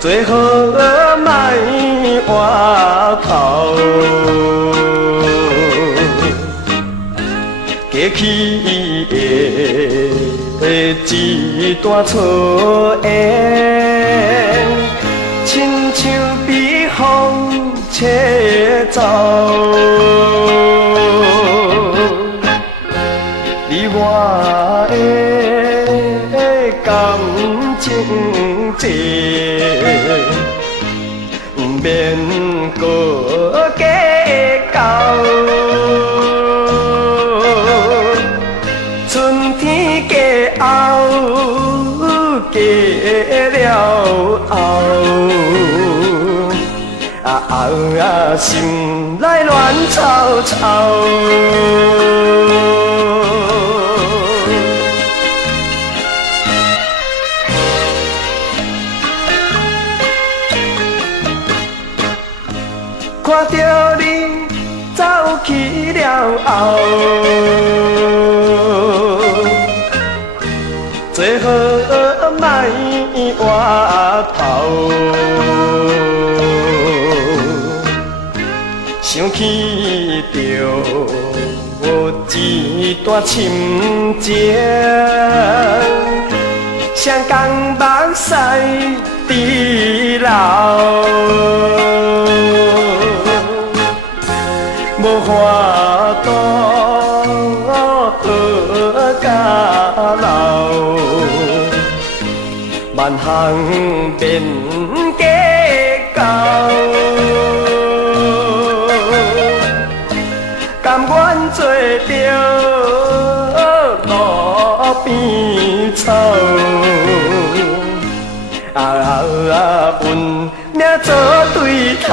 最好莫回头，过去的一段错缘，亲像被风吹走。你我的感情债，免搁计较。春天过后，过了后，心内乱草草。看到你走去了后，最好莫回头。想起着一段情情，双江目屎直流。无法度好甲老，万项免计较，甘愿做着路边草，运命做对头。